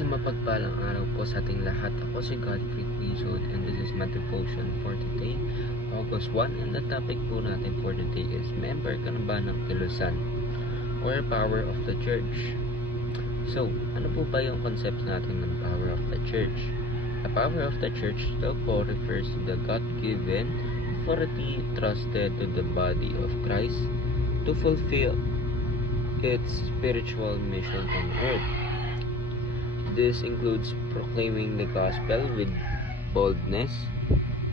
Isang mapagpalang araw po sa ating lahat. Ako si Godfrey Quezon and this is my devotion for today, August 1. And the topic po natin for today is member ka na ba ng Kilusan or power of the church? So, ano po ba yung concept natin ng power of the church? The power of the church daw po refers to the God-given authority trusted to the body of Christ to fulfill its spiritual mission on earth. This includes proclaiming the gospel with boldness,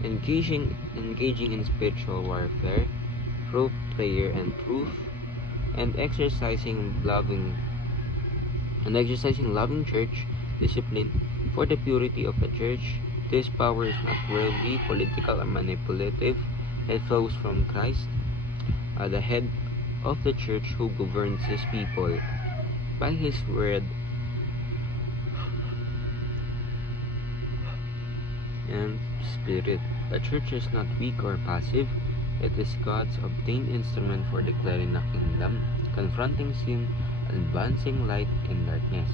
engaging in spiritual warfare through prayer and truth, and exercising loving church discipline for the purity of the church. This power is not worldly, political, or manipulative. It flows from Christ, the head of the church, who governs his people by his word and spirit. The church is not weak or passive. It is God's obtained instrument for declaring the kingdom, confronting sin, and advancing light in darkness.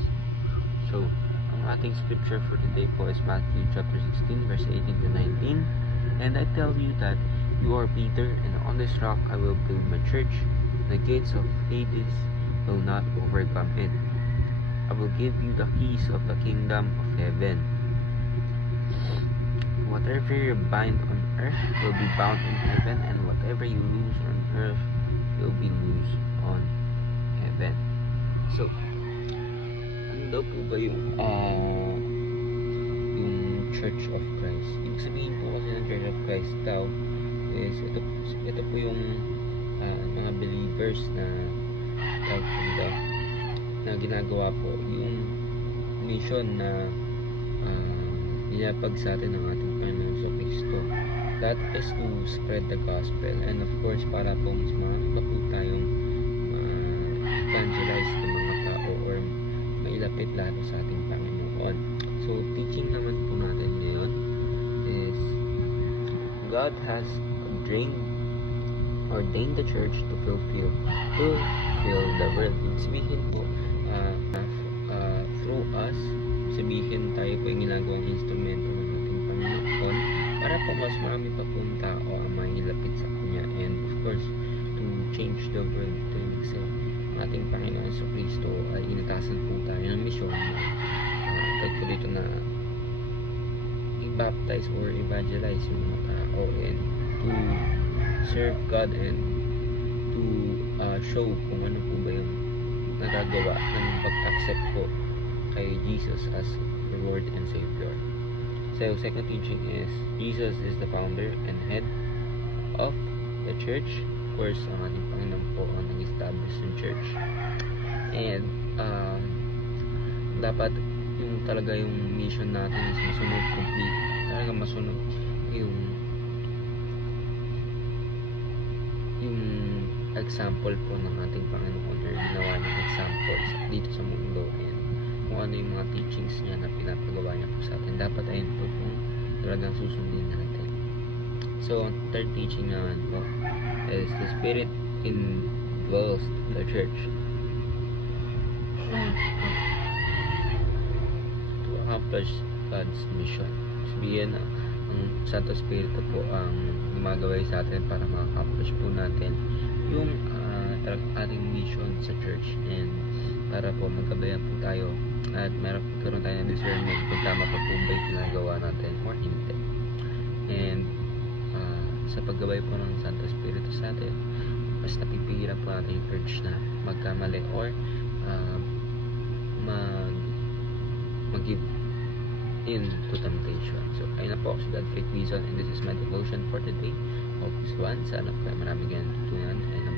So, ang ating scripture for today po is Matthew chapter 16 verse 18 to 19. And I tell you that you are Peter, and on this rock I will build my church. The gates of Hades will not overcome it. I will give you the keys of the kingdom of heaven. Whatever you bind on earth will be bound in heaven, and whatever you loose on earth will be loose on heaven. So, ano daw po ba yung Church of Christ? Ibig sabihin po kasi ng Church of Christ daw is ito po yung mga believers na ginagawa po yung mission na inapag sa atin ng ating Panginoon sa Kristo. That is to spread the gospel, and of course para po mas marami pa po tayong evangelize ng mga tao or mailapit lalo sa ating Panginoon. So teaching naman po natin ngayon is God has ordained the church to fulfill the world. Sabihin po through us, sabihin tayo po yung ginagawang instrumento ng ating Panginoon para po mas marami pa pong tao ang mahilapit sa Kanya, and of course to change the world. Kasi ating Panginoon sa Kristo ay inatasan po tayo ng misyon na po dito na i-baptize or evangelize yung mga tao and to serve God and to show kung ano po ba yung nagagawa ng pag-accept po kay Jesus as the Lord and Savior. So, second teaching is Jesus is the founder and head of the church. Of course, ang ating Panginoon po ang nag-establish ng church. And dapat yung talaga yung mission natin is masunod complete. Talaga masunod yung example po ng ating Panginoon, or ginawa niyang example dito sa mundo, and kung ano yung mga teachings niya na pinapagawa niya po sa atin, dapat ayun po kung talagang susundin natin. So, third teaching naman po is the Spirit indwells the church to accomplish God's mission. Sabihin na ang Santo Espiritu po ang gumagaway sa atin para ma-accomplish po natin yung ating mission sa church, and para po magkabayan po tayo at magkaroon tayo ng discernment kung tama pa po ba yung ginagawa natin or hindi. And sa paggabay po ng Santo Espiritu sa atin, mas napipigilan po natin yung church na magkamali or mag-give in to temptation. So, ayun na po, si Godfrey Quezon, and this is my devotion for today, August 1. Sana po ay marami ganyan tutunan, and